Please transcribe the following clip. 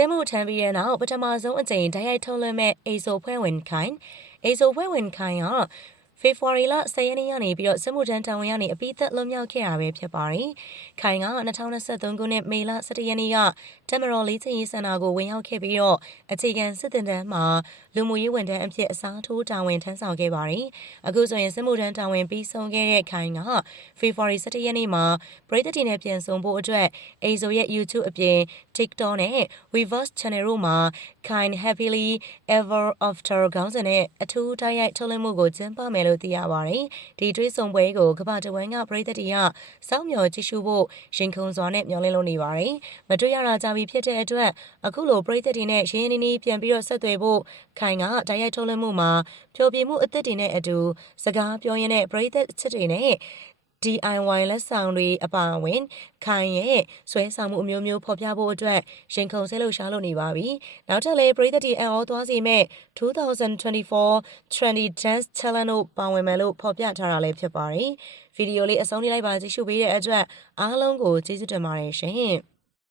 ဆဲမှုထမ်းပြီးတဲ့နောက်ပထမဆုံးအကြိမ်ဓာတ်ရိုက်ထုတ်လွှင့်မဲ့အေဆိုဖွဲ့ဝင်ခိုင်အေဆိုဖွဲ့ဝင်ခိုင်က ဖေဖော်ဝါရီလ10ရက်နေ့ကနေပြီးတော့စစ်မှုထမ်းတာဝန်ကနေအပိသက်လွတ်မြောက်ခဲ့တာပဲဖြစ်ပါတယ်။ခိုင်က2023ခုနှစ်မေလ17ရက်နေ့ကတမတော်လေးချင်ရေးစင်တာကိုဝင်ရောက်ခဲ့ပြီးတော့အခြေခံစစ်တင်တန်းမှာလူမှုရေးဝန်ထမ်းအဖြစ်အစားထိုးတာဝန်ထမ်းဆောင်ခဲ့ပါတယ်။အခုဆိုရင်စစ်မှုထမ်းတာဝန်ပြီးဆုံးခဲ့တဲ့ခိုင်ကဖေဖော်ဝါရီ17ရက်နေ့မှာပြည်သက်တင်နဲ့ပြန်ဆုံဖို့အတွက်အေဆိုရဲ့ YouTube အပြင် TikTok နဲ့ Weverse Channel တို့မှာ Kind Happily Ever After ခေါင်းစဉ်နဲ့အထူးတိုက်ရိုက်ထုတ်လွှင့်မှုကိုကျင်းပမယ်လို့သိရပါတယ်။ဒီတွေးဆောင်ပွဲကိုကမ္ဘာတဝန်းကပြည်သက်တွေကစောင့်မျှော်ကြည့်ရှုဖို့ရင်ခုန်စွာနဲ့မျှော်လင့်လို့နေပါတယ်။မတွေ့ရတာကြပြီဖြစ်တဲ့အတွက်အခုလိုပြည်သက်တွေနဲ့ရင်းရင်းနှီးနှီးပြန်ပြီးတော့ဆက်သွယ်ဖို့ခိုင်ကတိုက်ရိုက်ထုတ်လွှင့်မှုမှာဖြောပြမှုအသစ်တွေနဲ့အတူစကားပြောရင်းနဲ့ပြည်သက်ချစ်တွေနဲ့ DIY လက်ဆောင်တွေအပါအဝင်ခိုင်ရဲ့ဆွဲဆောင်မှုအမျိုးမျိုးဖော်ပြဖို့အတွက်ရင်ခုန်ဆဲလှုပ်ရှားလုပ်နေပါပြီ။နောက်ထပ်လည်းပရိသတ်တွေအံ့ဩသွားစေမဲ့2024 Trendy Dance Challenge တို့ပါဝင်မယ်လို့ဖော်ပြထားတာလည်းဖြစ်ပါတယ်။ဗီဒီယိုလေးအဆုံးထိလိုက်ပါကြည့်ရှုပေးတဲ့အတွက်အားလုံးကိုကျေးဇူးတင်ပါတယ်ရှင်။